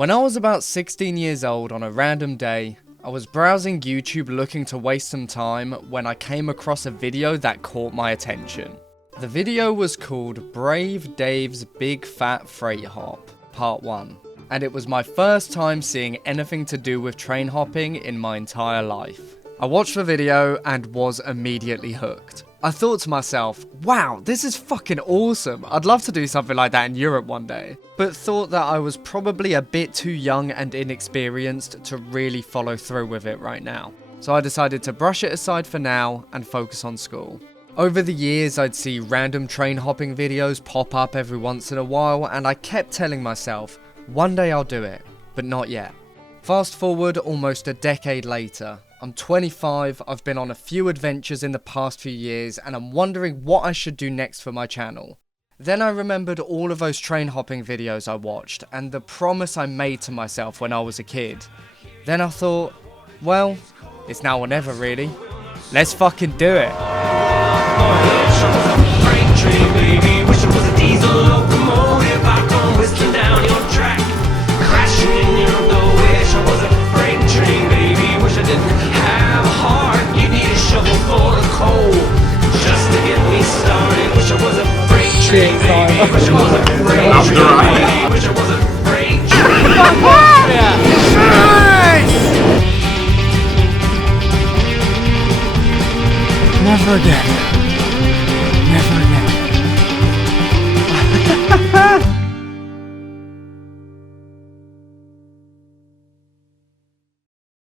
When I was about 16 years old on a random day, I was browsing YouTube looking to waste some time when I came across a video that caught my attention. The video was called Brave Dave's Big Fat Freight Hop, Part 1, and it was my first time seeing anything to do with train hopping in my entire life. I watched the video and was immediately hooked. I thought to myself, wow, this is fucking awesome. I'd love to do something like that in Europe one day. But thought that I was probably a bit too young and inexperienced to really follow through with it right now. So I decided to brush it aside for now and focus on school. Over the years, I'd see random train hopping videos pop up every once in a while, and I kept telling myself, one day I'll do it, but not yet. Fast forward almost a decade later. I'm 25, I've been on a few adventures in the past few years, and I'm wondering what I should do next for my channel. Then I remembered all of those train hopping videos I watched, and the promise I made to myself when I was a kid. Then I thought, well, it's now or never really. Let's fucking do it. Never again. Never again.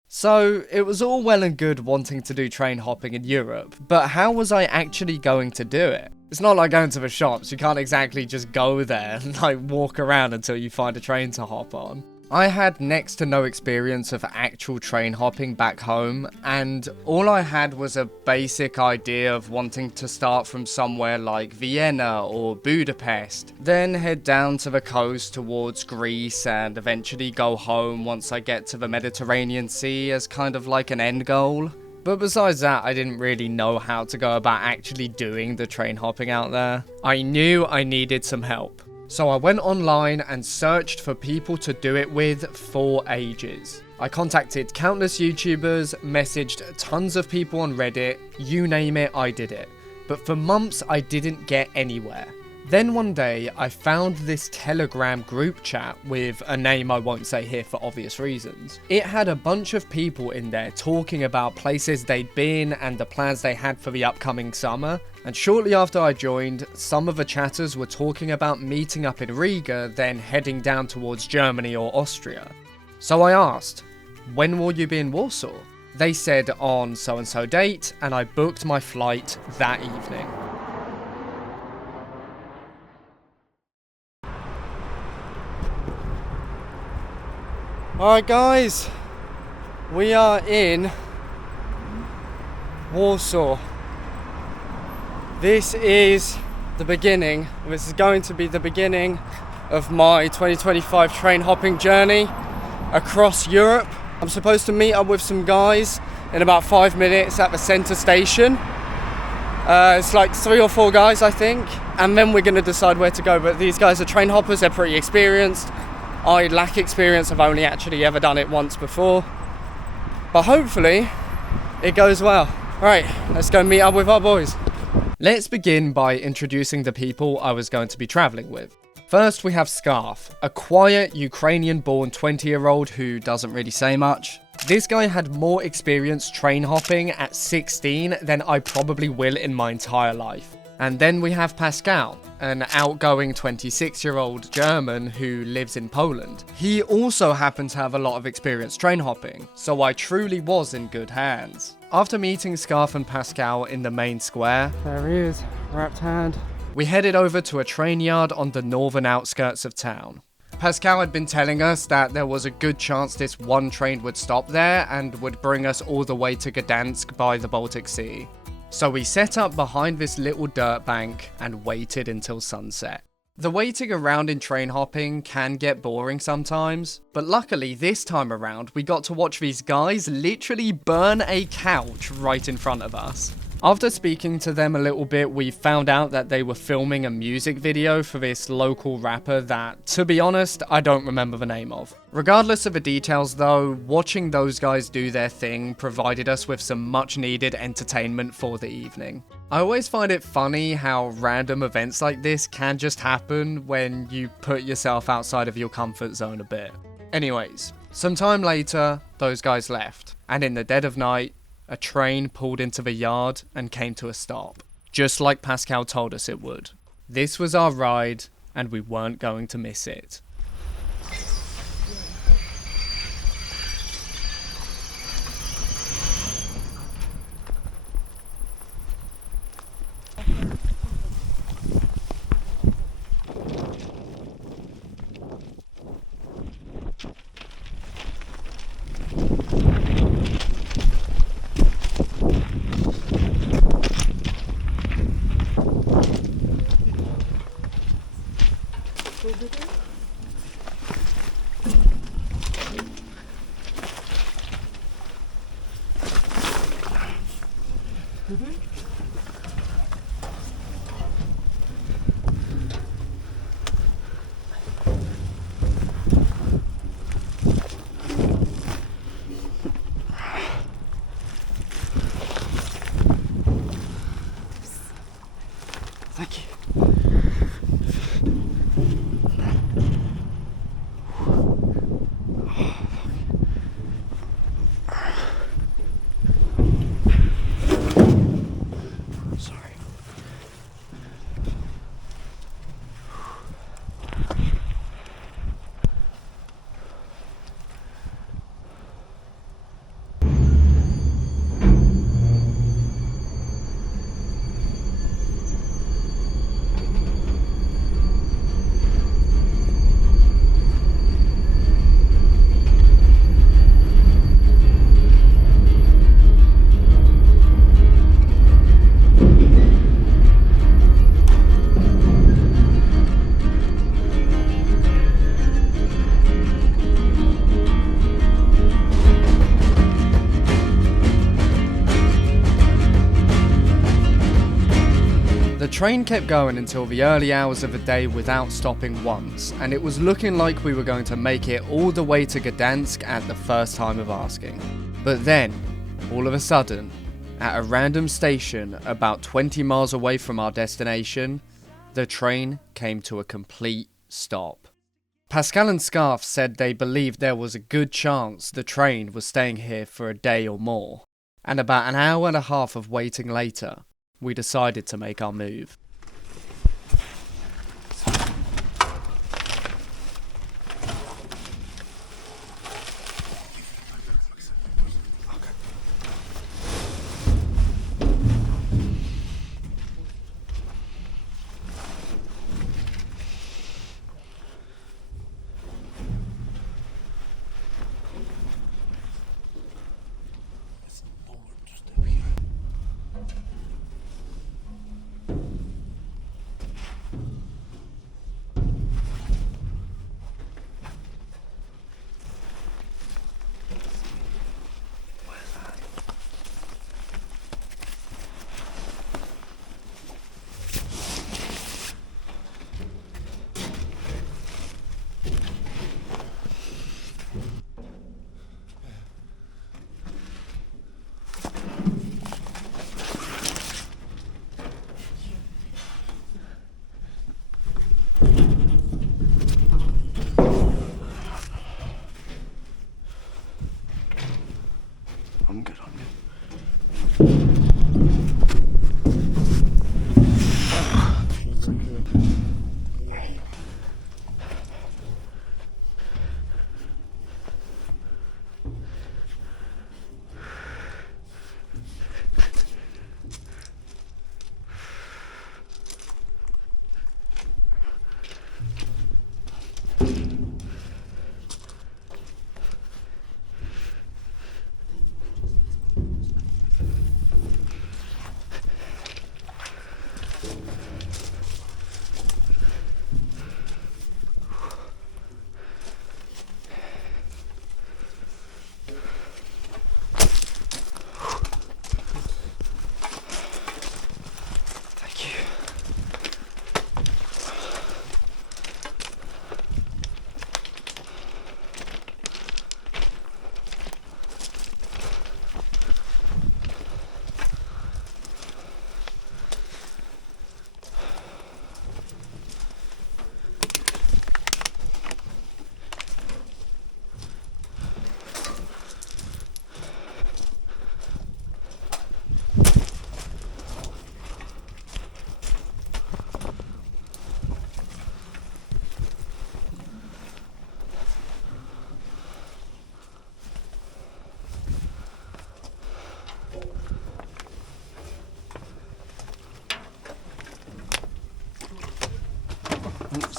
So, it was all well and good wanting to do train hopping in Europe, but how was I actually going to do it? It's not like going to the shops, you can't exactly just go there and walk around until you find a train to hop on. I had next to no experience of actual train hopping back home, and all I had was a basic idea of wanting to start from somewhere like Vienna or Budapest, then head down to the coast towards Greece and eventually go home once I get to the Mediterranean Sea as kind of like an end goal. But besides that, I didn't really know how to go about actually doing the train hopping out there. I knew I needed some help. So I went online and searched for people to do it with for ages. I contacted countless YouTubers, messaged tons of people on Reddit, you name it, I did it. But for months I didn't get anywhere. Then one day I found this Telegram group chat with a name I won't say here for obvious reasons. It had a bunch of people in there talking about places they'd been and the plans they had for the upcoming summer. And shortly after I joined, some of the chatters were talking about meeting up in Riga, then heading down towards Germany or Austria. So I asked, when will you be in Warsaw? They said on so-and-so date, and I booked my flight that evening. Alright guys, we are in Warsaw. This is the beginning. This is going to be the beginning of my 2025 train hopping journey across Europe. I'm supposed to meet up with some guys in about 5 minutes at the centre station. It's like 3 or 4 guys I think, and then we're going to decide where to go. But these guys are train hoppers, they're pretty experienced. I lack experience, I've only actually ever done it once before. But hopefully it goes well. Right, let's go meet up with our boys. Let's begin by introducing the people I was going to be travelling with. First we have Scarf, a quiet Ukrainian-born 20-year-old who doesn't really say much. This guy had more experience train hopping at 16 than I probably will in my entire life. And then we have Pascal, an outgoing 26-year-old German who lives in Poland. He also happened to have a lot of experience train hopping, so I truly was in good hands. After meeting Scarf and Pascal in the main square, There he is, wrapped hand. we headed over to a train yard on the northern outskirts of town. Pascal had been telling us that there was a good chance this one train would stop there and would bring us all the way to Gdansk by the Baltic Sea. So we set up behind this little dirt bank and waited until sunset. The waiting around in train hopping can get boring sometimes, but luckily this time around we got to watch these guys literally burn a couch right in front of us. After speaking to them a little bit, we found out that they were filming a music video for this local rapper that, to be honest, I don't remember the name of. Regardless of the details though, watching those guys do their thing provided us with some much needed entertainment for the evening. I always find it funny how random events like this can just happen when you put yourself outside of your comfort zone a bit. Anyways, some time later, those guys left, and in the dead of night, a train pulled into the yard and came to a stop, just like Pascal told us it would. This was our ride, and we weren't going to miss it. Thank you. The train kept going until the early hours of the day without stopping once, and it was looking like we were going to make it all the way to Gdansk at the first time of asking. But then, all of a sudden, at a random station about 20 miles away from our destination, the train came to a complete stop. Pascal and Scarf said they believed there was a good chance the train was staying here for a day or more, and about an hour and a half of waiting later, we decided to make our move. I'm good.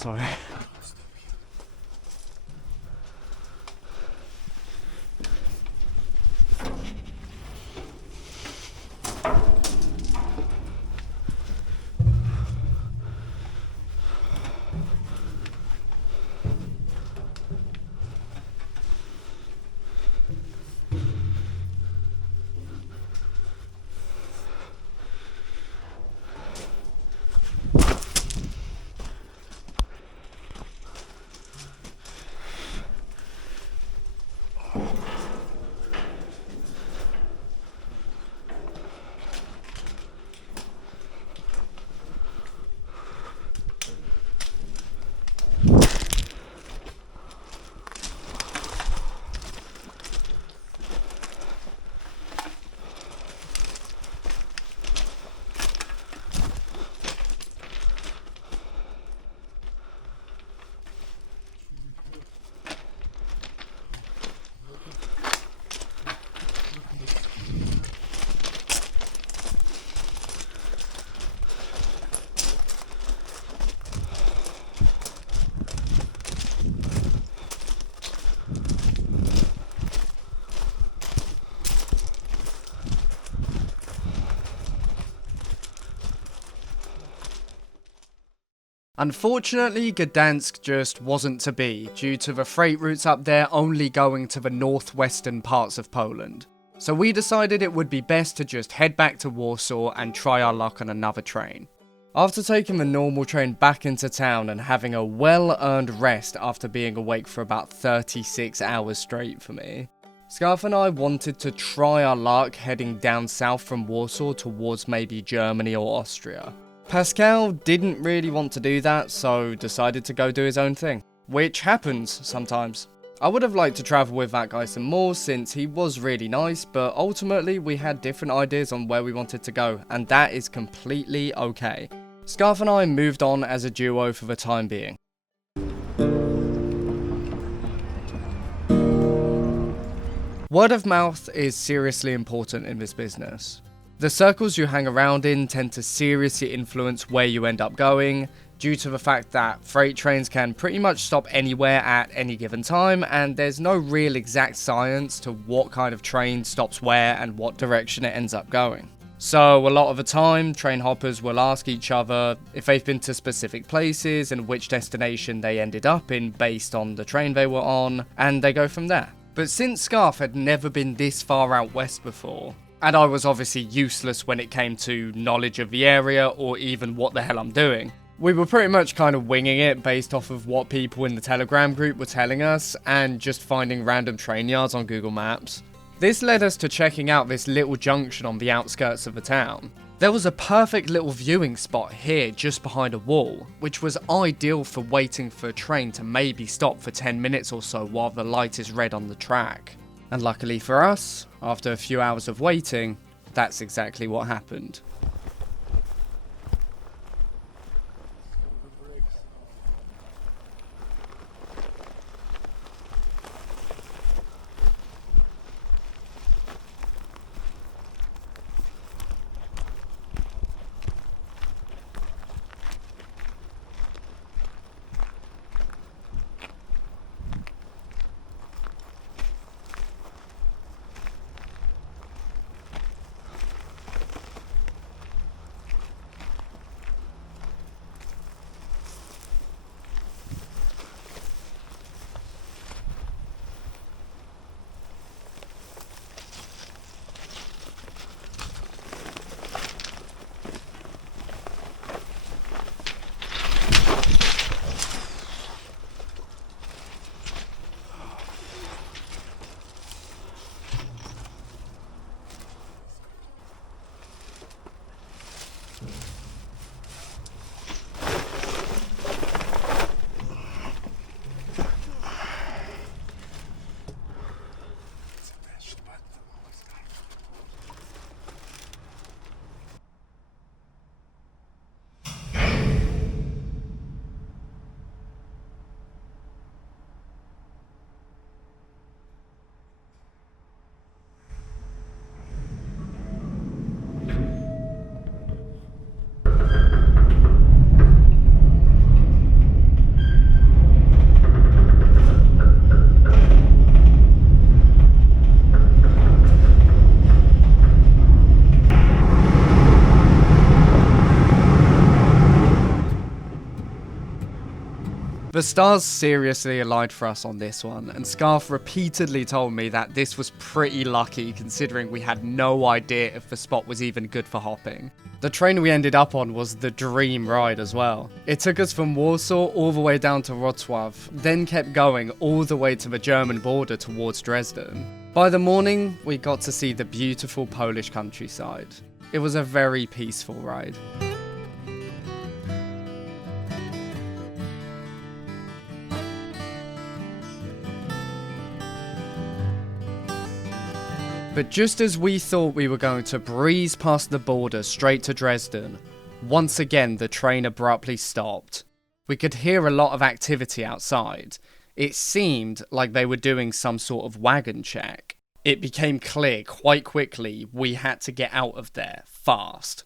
sorry. Unfortunately, Gdansk just wasn't to be, due to the freight routes up there only going to the northwestern parts of Poland. So we decided it would be best to just head back to Warsaw and try our luck on another train. After taking the normal train back into town and having a well-earned rest after being awake for about 36 hours straight for me, Scarf and I wanted to try our luck heading down south from Warsaw towards maybe Germany or Austria. Pascal didn't really want to do that, so decided to go do his own thing, which happens sometimes. I would have liked to travel with that guy some more since he was really nice, but ultimately we had different ideas on where we wanted to go, and that is completely okay. Scarf and I moved on as a duo for the time being. Word of mouth is seriously important in this business. The circles you hang around in tend to seriously influence where you end up going, due to the fact that freight trains can pretty much stop anywhere at any given time, and there's no real exact science to what kind of train stops where and what direction it ends up going. So a lot of the time, train hoppers will ask each other if they've been to specific places and which destination they ended up in based on the train they were on, and they go from there. But since Scarf had never been this far out west before, and I was obviously useless when it came to knowledge of the area or even what the hell I'm doing, we were pretty much kind of winging it based off of what people in the Telegram group were telling us and just finding random train yards on Google Maps. This led us to checking out this little junction on the outskirts of the town. There was a perfect little viewing spot here just behind a wall, which was ideal for waiting for a train to maybe stop for 10 minutes or so while the light is red on the track. And luckily for us, after a few hours of waiting, that's exactly what happened. The stars seriously aligned for us on this one, and Scarf repeatedly told me that this was pretty lucky considering we had no idea if the spot was even good for hopping. The train we ended up on was the dream ride as well. It took us from Warsaw all the way down to Wrocław, then kept going all the way to the German border towards Dresden. By the morning, we got to see the beautiful Polish countryside. It was a very peaceful ride. But just as we thought we were going to breeze past the border straight to Dresden, once again the train abruptly stopped. We could hear a lot of activity outside. It seemed like they were doing some sort of wagon check. It became clear quite quickly we had to get out of there fast.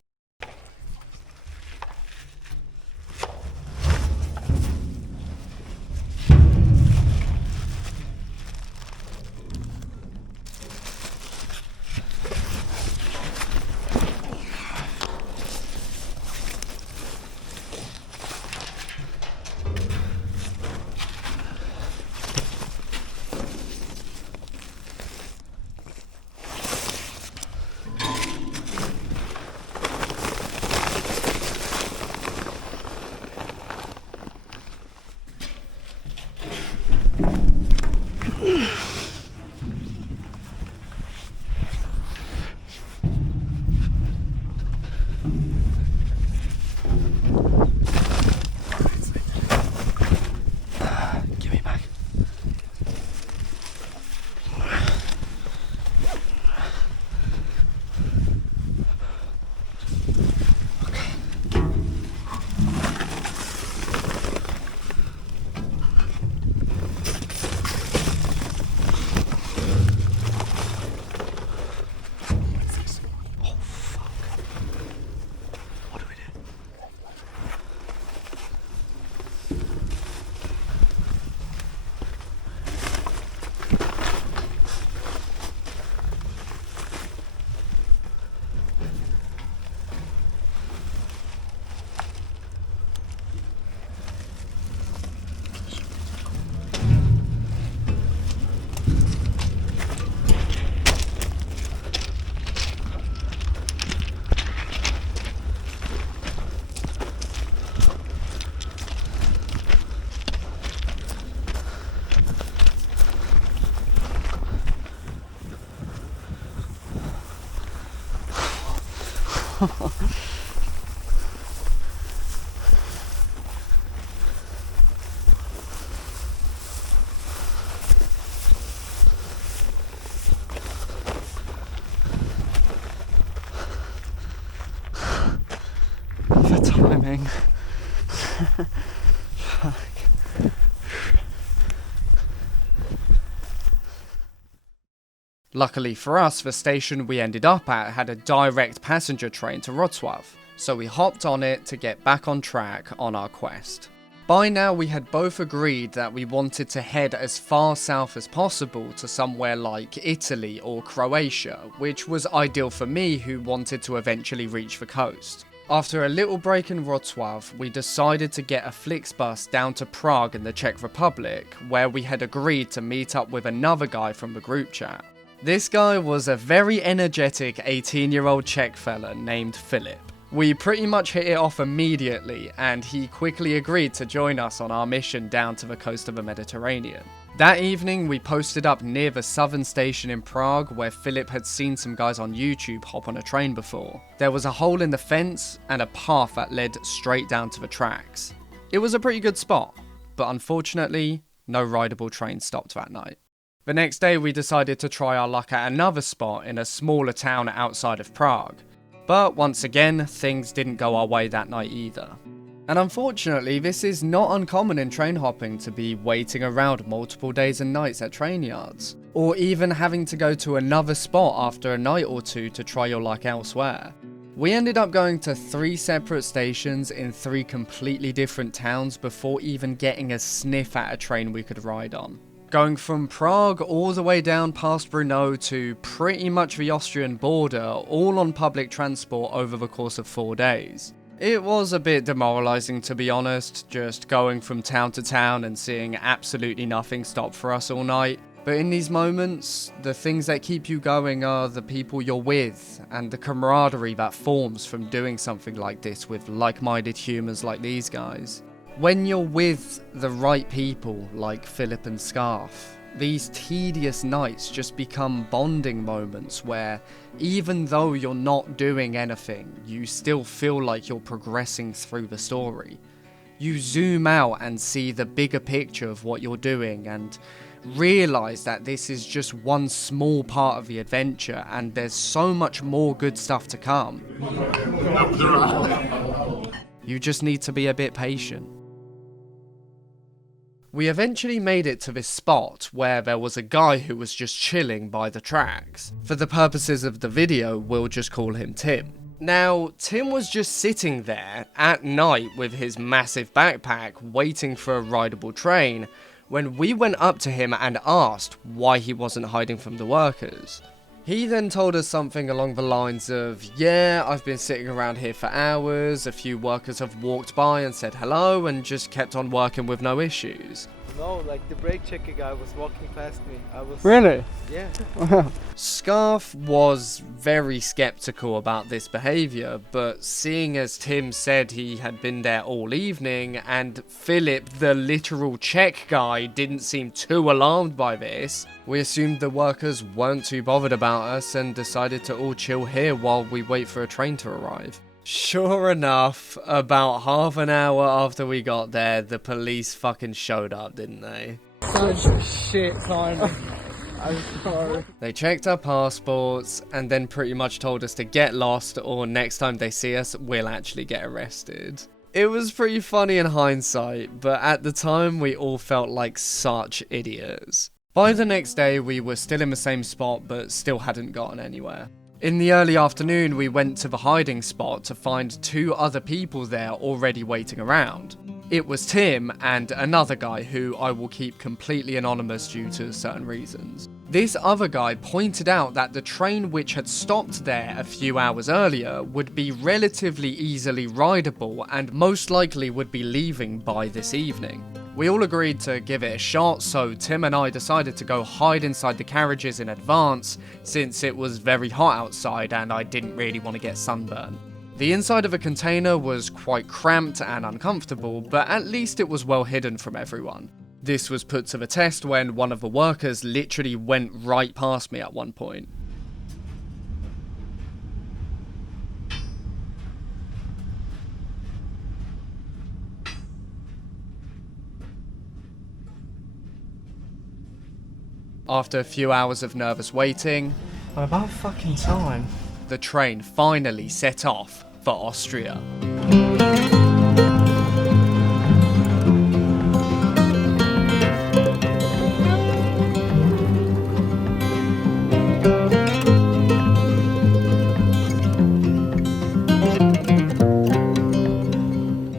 The timing. Fuck. Luckily for us, the station we ended up at had a direct passenger train to Wrocław, so we hopped on it to get back on track on our quest. By now we had both agreed that we wanted to head as far south as possible to somewhere like Italy or Croatia, which was ideal for me who wanted to eventually reach the coast. After a little break in Wrocław, we decided to get a Flixbus down to Prague in the Czech Republic, where we had agreed to meet up with another guy from the group chat. This guy was a very energetic 18-year-old Czech fella named Filip. We pretty much hit it off immediately, and he quickly agreed to join us on our mission down to the coast of the Mediterranean. That evening, we posted up near the southern station in Prague, where Filip had seen some guys on YouTube hop on a train before. There was a hole in the fence and a path that led straight down to the tracks. It was a pretty good spot, but unfortunately, no rideable train stopped that night. The next day, we decided to try our luck at another spot in a smaller town outside of Prague. But once again, things didn't go our way that night either. And unfortunately, this is not uncommon in train hopping to be waiting around multiple days and nights at train yards, or even having to go to another spot after a night or two to try your luck elsewhere. We ended up going to 3 separate stations in 3 completely different towns before even getting a sniff at a train we could ride on. Going from Prague all the way down past Brno to pretty much the Austrian border, all on public transport over the course of 4 days. It was a bit demoralising, to be honest, just going from town to town and seeing absolutely nothing stop for us all night. But in these moments, the things that keep you going are the people you're with, and the camaraderie that forms from doing something like this with like-minded humans like these guys. When you're with the right people, like Filip and Scarf, these tedious nights just become bonding moments where, even though you're not doing anything, you still feel like you're progressing through the story. You zoom out and see the bigger picture of what you're doing and realise that this is just one small part of the adventure and there's so much more good stuff to come. You just need to be a bit patient. We eventually made it to this spot where there was a guy who was just chilling by the tracks. For the purposes of the video, we'll just call him Tim. Now, Tim was just sitting there at night with his massive backpack waiting for a rideable train when we went up to him and asked why he wasn't hiding from the workers. He then told us something along the lines of, yeah, I've been sitting around here for hours, a few workers have walked by and said hello and just kept on working with no issues. No, like the brake checker guy was walking past me. I was... Really? Yeah. Scarf was very skeptical about this behaviour, but seeing as Tim said he had been there all evening, and Filip, the literal check guy, didn't seem too alarmed by this, we assumed the workers weren't too bothered about us and decided to all chill here while we wait for a train to arrive. Sure enough, about half an hour after we got there, the police fucking showed up, didn't they? Such shit timing. I'm sorry. They checked our passports and then pretty much told us to get lost or next time they see us, we'll actually get arrested. It was pretty funny in hindsight, but at the time we all felt like such idiots. By the next day, we were still in the same spot but still hadn't gotten anywhere. In the early afternoon, we went to the hiding spot to find two other people there already waiting around. It was Tim and another guy who I will keep completely anonymous due to certain reasons. This other guy pointed out that the train which had stopped there a few hours earlier would be relatively easily rideable and most likely would be leaving by this evening. We all agreed to give it a shot, so Tim and I decided to go hide inside the carriages in advance since it was very hot outside and I didn't really want to get sunburned. The inside of a container was quite cramped and uncomfortable, but at least it was well hidden from everyone. This was put to the test when one of the workers literally went right past me at one point. After a few hours of nervous waiting, About fucking time. the train finally set off for Austria.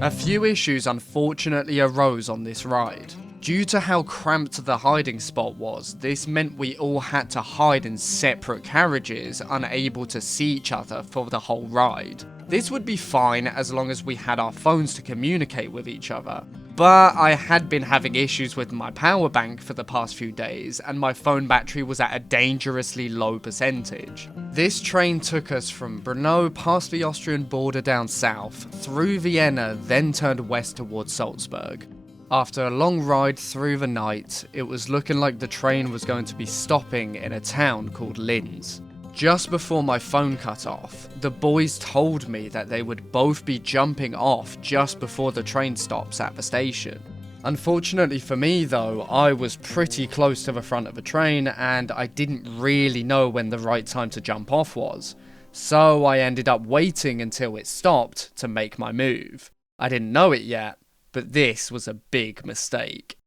A few issues unfortunately arose on this ride. Due to how cramped the hiding spot was, this meant we all had to hide in separate carriages, unable to see each other for the whole ride. This would be fine as long as we had our phones to communicate with each other. But I had been having issues with my power bank for the past few days, and my phone battery was at a dangerously low percentage. This train took us from Brno past the Austrian border down south, through Vienna, then turned west towards Salzburg. After a long ride through the night, it was looking like the train was going to be stopping in a town called Linz. Just before my phone cut off, the boys told me that they would both be jumping off just before the train stops at the station. Unfortunately for me though, I was pretty close to the front of the train and I didn't really know when the right time to jump off was. So I ended up waiting until it stopped to make my move. I didn't know it yet, but this was a big mistake.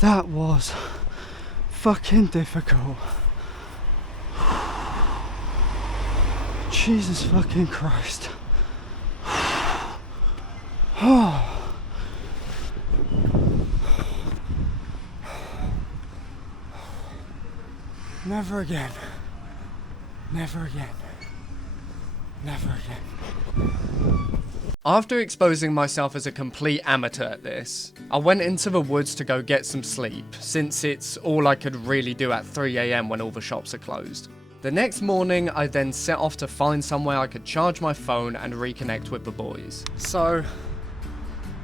That was fucking difficult. Jesus fucking Christ. Never again. Never again. Never again. After exposing myself as a complete amateur at this, I went into the woods to go get some sleep, since it's all I could really do at 3 AM when all the shops are closed. The next morning, I then set off to find somewhere I could charge my phone and reconnect with the boys. So,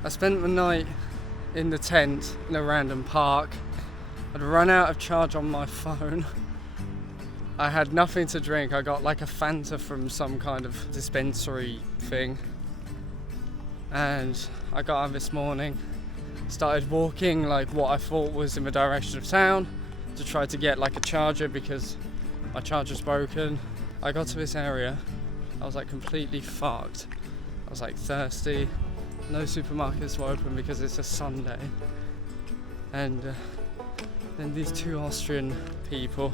I spent the night in the tent in a random park. I'd run out of charge on my phone. I had nothing to drink. I got like a Fanta from some kind of dispensary thing. And I got up this morning, started walking like what I thought was in the direction of town to try to get like a charger because my charger's broken. I got to this area, I was like completely fucked. I was like thirsty, no supermarkets were open because it's a Sunday. And then these two Austrian people,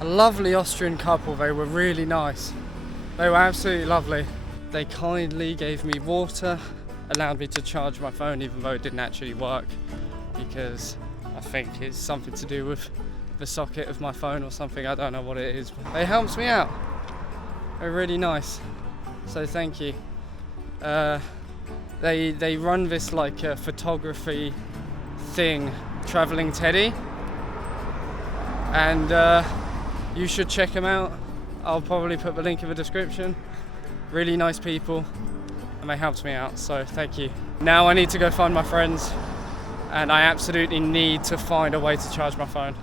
a lovely Austrian couple, they were really nice. They were absolutely lovely. They kindly gave me water, allowed me to charge my phone even though it didn't actually work because I think it's something to do with the socket of my phone or something, I don't know what it is. They helped me out. They're really nice, so thank you. They run this like photography thing, Traveling Teddy, and you should check them out. I'll probably put the link in the description. Really nice people, and they helped me out, so thank you. Now I need to go find my friends, and I absolutely need to find a way to charge my phone.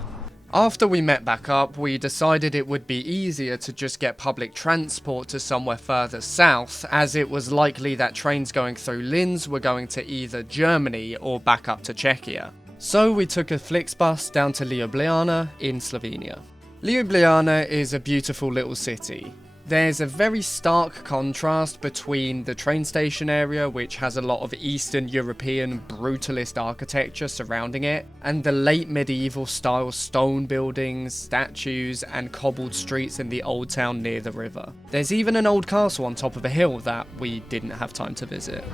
After we met back up, we decided it would be easier to just get public transport to somewhere further south, as it was likely that trains going through Linz were going to either Germany or back up to Czechia. So we took a Flixbus down to Ljubljana in Slovenia. Ljubljana is a beautiful little city. There's a very stark contrast between the train station area, which has a lot of Eastern European brutalist architecture surrounding it, and the late medieval style stone buildings, statues, and cobbled streets in the old town near the river. There's even an old castle on top of a hill that we didn't have time to visit.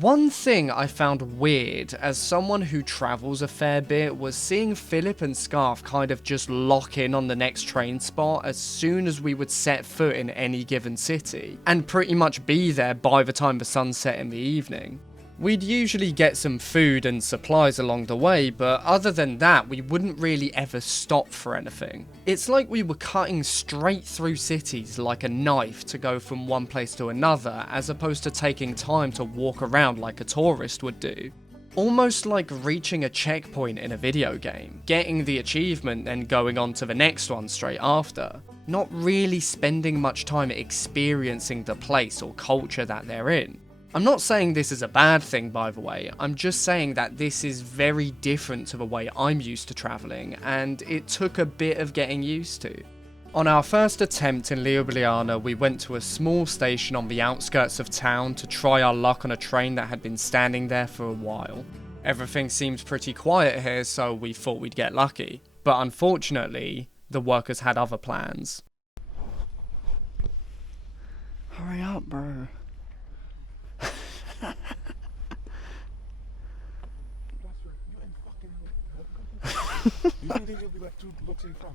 One thing I found weird as someone who travels a fair bit was seeing Filip and Scarf kind of just lock in on the next train spot as soon as we would set foot in any given city, and pretty much be there by the time the sun set in the evening. We'd usually get some food and supplies along the way, but other than that, we wouldn't really ever stop for anything. It's like we were cutting straight through cities like a knife to go from one place to another, as opposed to taking time to walk around like a tourist would do. Almost like reaching a checkpoint in a video game, getting the achievement and going on to the next one straight after. Not really spending much time experiencing the place or culture that they're in. I'm not saying this is a bad thing, by the way, I'm just saying that this is very different to the way I'm used to travelling, and it took a bit of getting used to. On our first attempt in Ljubljana, we went to a small station on the outskirts of town to try our luck on a train that had been standing there for a while. Everything seemed pretty quiet here, so we thought we'd get lucky. But unfortunately, the workers had other plans. Hurry up, bro. You don't think you'll be like 2 blocks in front?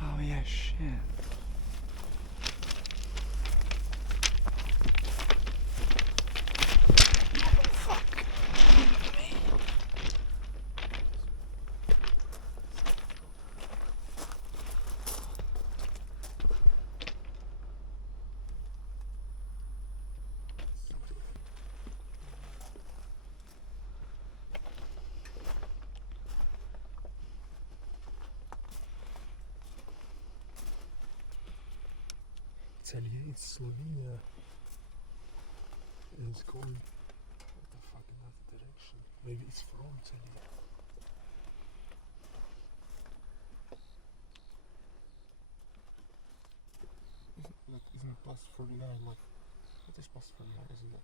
Oh yeah, shit. Celje in Slovenia. And it's going, what the fuck, in that direction. Maybe it's from Celje. Isn't it past 49? Like, it is past 49, isn't it?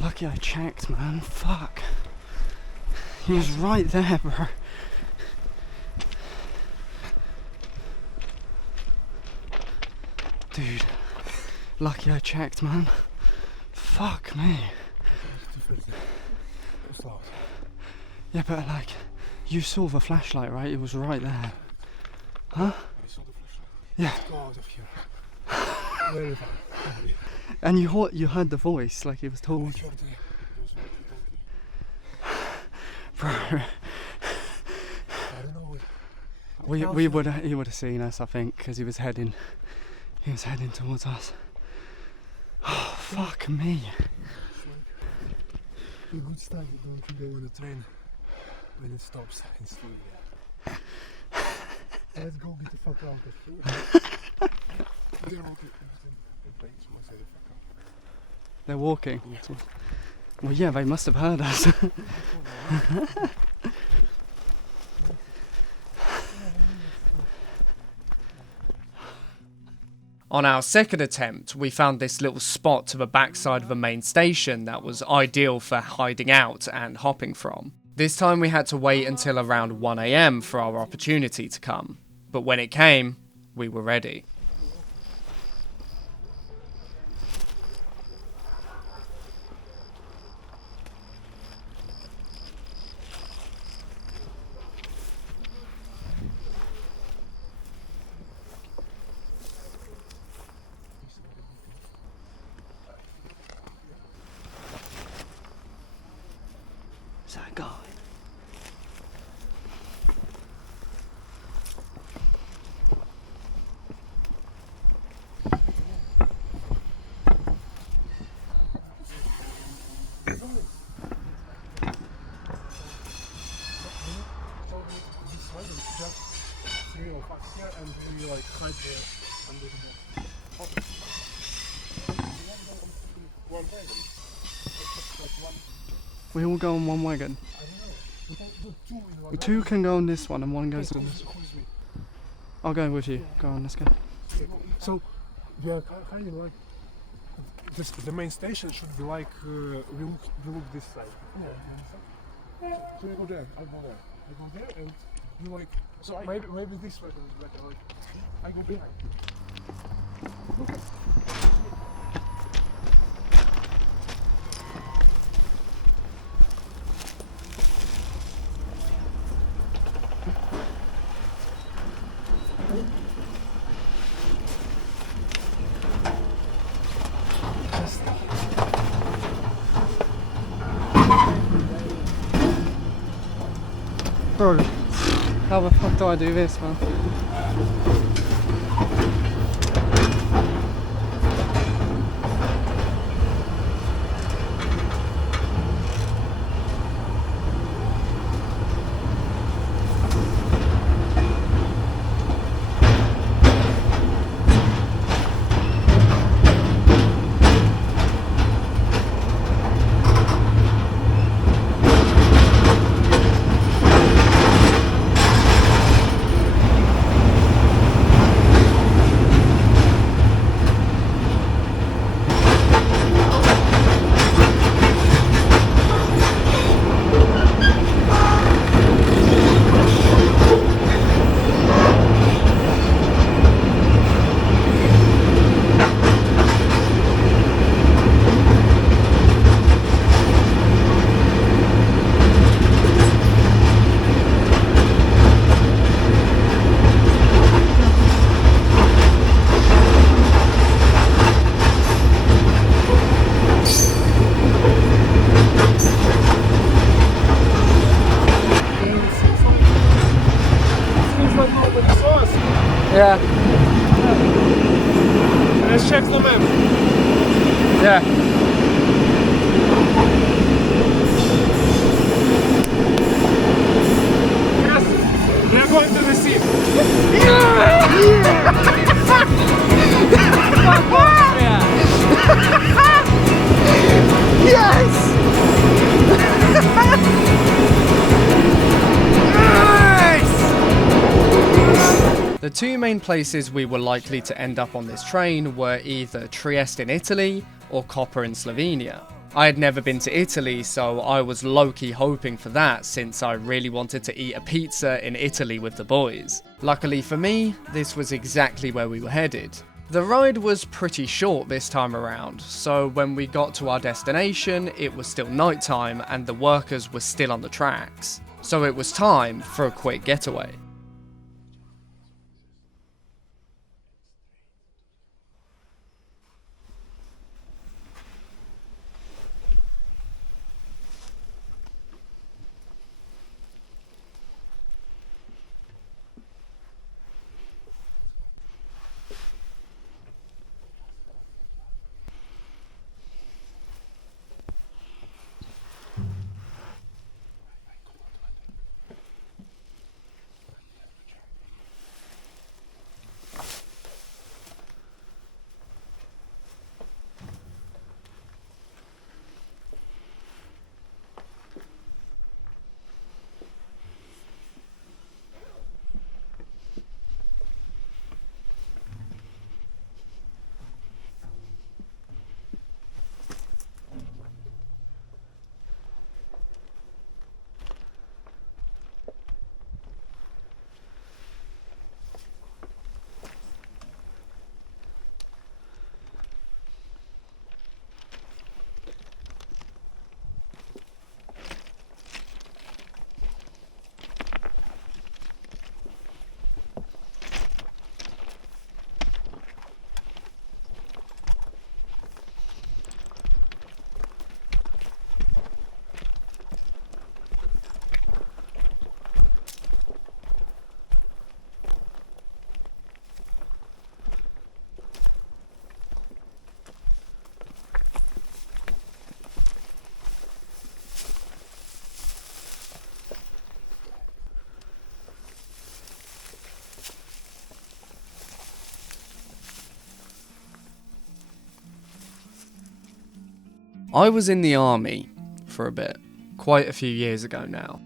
Lucky I checked, man. Fuck. He was right there, bro. Dude. Lucky I checked, man. Fuck me. Yeah, but like, you saw the flashlight, right? It was right there. Huh? I saw the flashlight. Yeah. Go out of here. Where is it? And you heard the voice, like he was talking. Bro. I don't know. He would have seen us, I think, because he was heading towards us. Oh, fuck me. A good start, don't you go on the train when it stops in Slovenia. Let's go get the fuck out of here. They're okay. They're walking. Yeah. Well, yeah, they must have heard us. On our second attempt, we found this little spot to the backside of the main station that was ideal for hiding out and hopping from. This time we had to wait until around 1 AM for our opportunity to come, but when it came, we were ready. guy. So this side is just 3 or 5 here, and we like hide there under the box. One wagon. Like one. We all go on one wagon. I don't know. We can do 2 in one. Two can go on this one and one goes on Who's this. with me? I'll go with you. Go on, let's go. So we are kind of like this. The main station should be like we look this side. Yeah. So we go there. I go there. I go there, and we like. So maybe this way is better. Like I go behind. Bro, how the fuck do I do this, man? Yeah. Let's check the map. Yeah. Yes, we are going to the sea. The two main places we were likely to end up on this train were either Trieste in Italy or Koper in Slovenia. I had never been to Italy, so I was low-key hoping for that since I really wanted to eat a pizza in Italy with the boys. Luckily for me, this was exactly where we were headed. The ride was pretty short this time around, so when we got to our destination, it was still nighttime and the workers were still on the tracks. So it was time for a quick getaway. I was in the army for a bit, quite a few years ago now.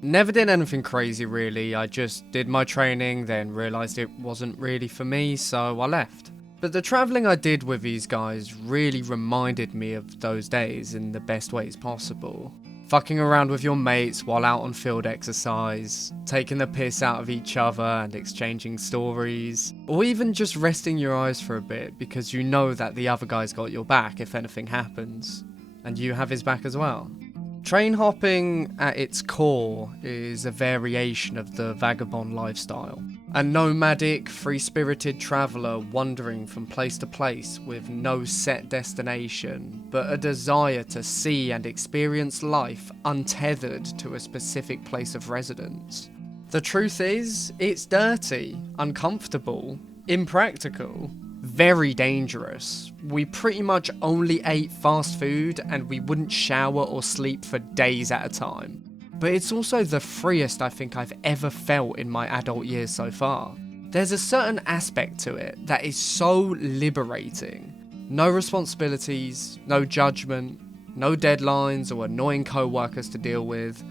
Never did anything crazy really, I just did my training, then realised it wasn't really for me, so I left. But the travelling I did with these guys really reminded me of those days in the best ways possible. Fucking around with your mates while out on field exercise, taking the piss out of each other and exchanging stories, or even just resting your eyes for a bit because you know that the other guy's got your back if anything happens, and you have his back as well. Train hopping at its core is a variation of the vagabond lifestyle. A nomadic, free-spirited traveller wandering from place to place with no set destination, but a desire to see and experience life untethered to a specific place of residence. The truth is, it's dirty, uncomfortable, impractical, very dangerous. We pretty much only ate fast food and we wouldn't shower or sleep for days at a time. But it's also the freest I think I've ever felt in my adult years so far. There's a certain aspect to it that is so liberating. No responsibilities, no judgment, no deadlines or annoying co-workers to deal with.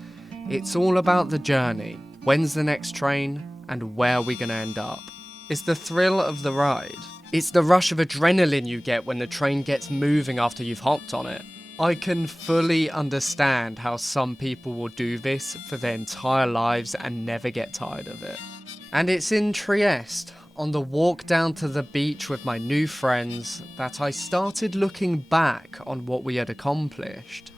It's all about the journey, when's the next train, and where we're gonna end up. It's the thrill of the ride. It's the rush of adrenaline you get when the train gets moving after you've hopped on it. I can fully understand how some people will do this for their entire lives and never get tired of it. And it's in Trieste, on the walk down to the beach with my new friends, that I started looking back on what we had accomplished.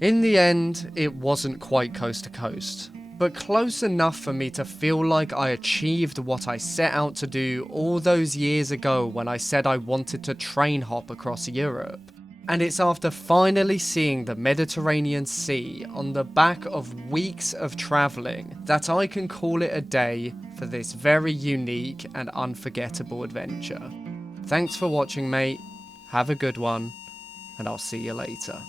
In the end, it wasn't quite coast to coast, but close enough for me to feel like I achieved what I set out to do all those years ago when I said I wanted to train hop across Europe. And it's after finally seeing the Mediterranean Sea on the back of weeks of travelling that I can call it a day for this very unique and unforgettable adventure. Thanks for watching, mate. Have a good one, and I'll see you later.